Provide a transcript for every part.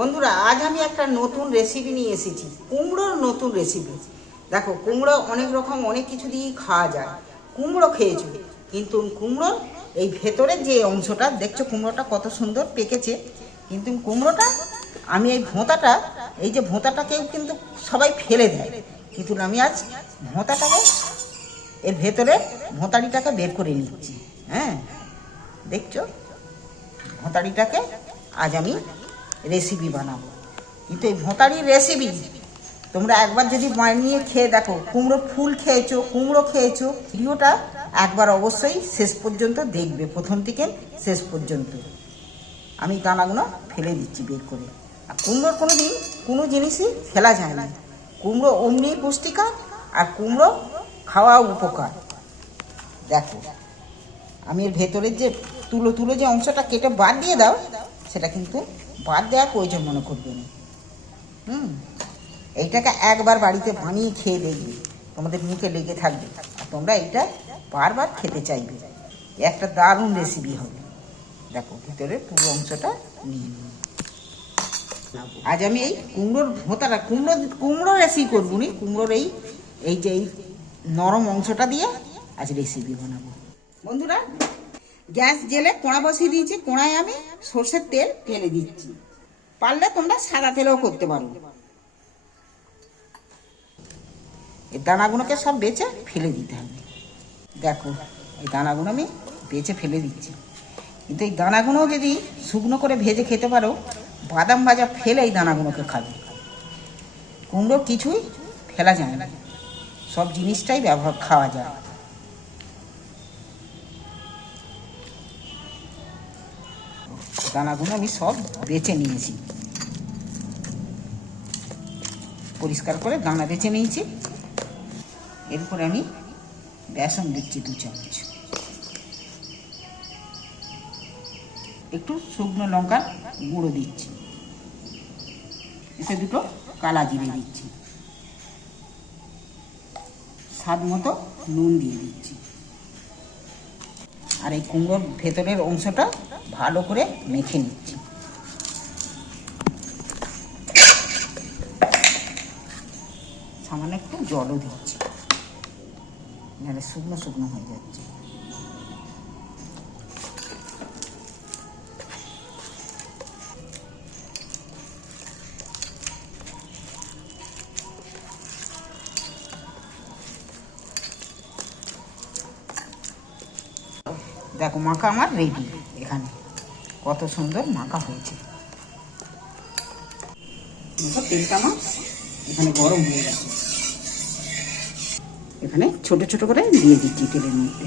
বন্ধুরা, আজ আমি একটা নতুন রেসিপি নিয়ে এসেছি, কুমড়োর নতুন রেসিপি দেখো, কুমড়ো অনেক রকম, অনেক কিছু দিয়েই খাওয়া যায়। কুমড়ো খেয়েছো, কিন্তু কুমড়োর এই ভেতরের যে অংশটা, দেখছ কুমড়োটা কত সুন্দর পেকেছে, কিন্তু কুমড়োটা, আমি এই ভোঁতাটা, এই যে ভোঁতাটাকেও কিন্তু সবাই ফেলে দেয়, কিন্তু আমি আজ ভোঁতাটাকে, এর ভেতরে ভোঁতাড়িটাকে বের করে নিচ্ছি হ্যাঁ? দেখছ? ভোঁতাড়িটাকে আজ আমি রেসিপি বানাবো। কিন্তু এই ভোঁতাড়ির রেসিপি তোমরা একবার যদি বানিয়ে খেয়ে দেখো, কুমড়ো ফুল খেয়েছো, কুমড়ো খেয়েছো, ভিডিওটা একবার অবশ্যই শেষ পর্যন্ত দেখবে, প্রথম থেকে শেষ পর্যন্ত। আমি দানাগুলো ফেলে দিচ্ছি বের করে। আর কুমড়োর কোনো দিন কোনো জিনিসই ফেলা যায় না। কুমড়ো অমনি পুষ্টিকর আর কুমড়ো খাওয়া উপকার। দেখো, আমি এর ভেতরের যে তুলো তুলো যে অংশটা কেটে বাদ দিয়ে দাও সেটা কিন্তু বাদ দেওয়ার প্রয়োজন মনে করবে না। হুম? এইটাকে একবার বাড়িতে বানিয়ে খেয়ে দেখবে, তোমাদের মুখে লেগে থাকবে, আর তোমরা এইটা বারবার খেতে চাইবে। একটা দারুণ রেসিপি হবে। দেখো, ভিতরে পুরো অংশটা নিয়ে নিই আজ আমি এই কুমড়োর ভোঁতাটা, কুমড়ো কুমড়ো রেসিপি করব নি, কুমড়োর এই এই যে এই নরম অংশটা দিয়ে আজ রেসিপি বানাবো। বন্ধুরা গ্যাস জেলে কোঁড়া বসিয়ে দিয়েছি, কোঁড়ায় আমি সর্ষের তেল ফেলে দিচ্ছি। পারলে তোমরা সাদা তেলেও করতে পারো। এই দানাগুলোকে সব বেছে ফেলে দিতে হবে। দেখো, এই দানাগুলো আমি বেছে ফেলে দিচ্ছি। কিন্তু এই দানাগুলো যদি শুকনো করে ভেজে খেতে পারো, বাদাম ভাজা ফেলে এই দানাগুলোকে খাবে। কুমড়ো কিছুই ফেলা যায় না। সব জিনিসটাই ব্যবহার, খাওয়া যায়। দানাগুলো আমি সব বেছে নিয়েছি। পরিষ্কার করে দানা বেছে নিয়েছি। এরপরে আমি বেসন দিচ্ছি দু চামচ। একটু শুকনো লঙ্কার গুঁড়ো দিচ্ছি। এতে দুটো কালা জিরে দিচ্ছি। স্বাদ মতো নুন দিয়ে দিচ্ছি। আর এই কুমড়োর ভেতরের অংশটা ভালো করে মেখে নিচ্ছি। সামান্য একটু জলও দিচ্ছি। নাহলে শুকনো শুকনো হয়ে যাচ্ছে। দেখো, মাখা আমার রেডি এখানে। কত সুন্দর মাখা হয়েছে। এখানে গরম হয়ে এখানে ছোট ছোট করে দিয়ে দিচ্ছি তেলের মধ্যে।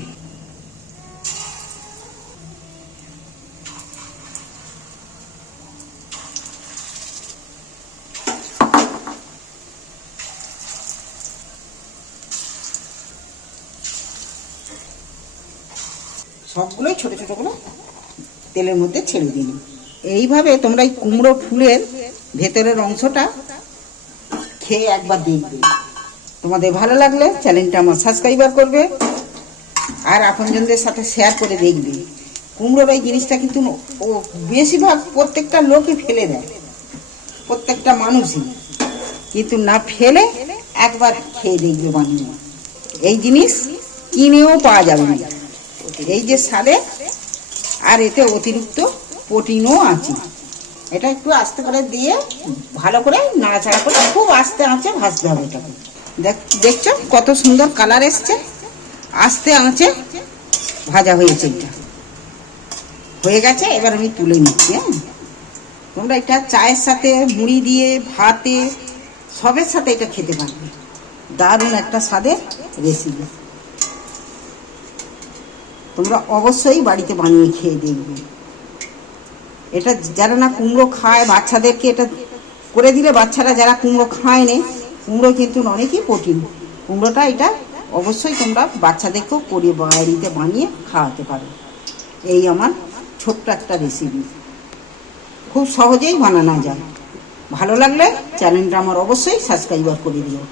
সবগুলোই ছোট ছোট করে তেলের মধ্যে ছেড়ে দিন। এইভাবে তোমরা এই কুমড়ো ফুলের ভেতরের অংশটা খেয়ে একবার দেখবে। তোমাদের ভালো লাগলে চ্যানেলটা আমার সাবস্ক্রাইবার করবে আর আপনজনদের সাথে শেয়ার করে দেখবে। কুমড়োর এই জিনিসটা কিন্তু ও বেশিরভাগ প্রত্যেকটা লোকই ফেলে দেয়। প্রত্যেকটা মানুষই। কিন্তু না ফেলে একবার খেয়ে দেখবে বানিয়ে। এই জিনিস কিনেও পাওয়া যাবে না। এই যে স্বাদে আর এতে অতিরিক্ত প্রোটিনও আছে। এটা একটু আস্তে করে দিয়ে ভালো করে নাড়াচাড়া করে খুব আস্তে আঁচে ভাজতে হবে এটাকে। দেখ, দেখছ কত সুন্দর কালার এসছে? আস্তে আঁচে ভাজা হয়েছে এটা। হয়ে গেছে, এবার আমি তুলে নিচ্ছি হ্যাঁ? তোমরা এটা চায়ের সাথে, মুড়ি দিয়ে, ভাতে, সবের সাথে এটা খেতে পারবে। দারুণ একটা স্বাদের রেসিপি তোমরা অবশ্যই বাড়িতে বানিয়ে খেয়ে দেখবে। এটা যারা না কুমড়ো খায়, বাচ্চাদেরকে এটা করে দিলে বাচ্চারা যারা কুমড়ো খায় নে, কুমড়ো কিন্তু অনেকই কঠিন। কুমড়োটা এটা অবশ্যই তোমরা বাচ্চাদেরকেও করে বাড়িতে বানিয়ে খাওয়াতে পারো। এই আমার ছোট্ট একটা রেসিপি খুব সহজেই বানানো যায়। ভালো লাগলে চ্যানেলটা আমার অবশ্যই সাবস্ক্রাইবার করে দিও।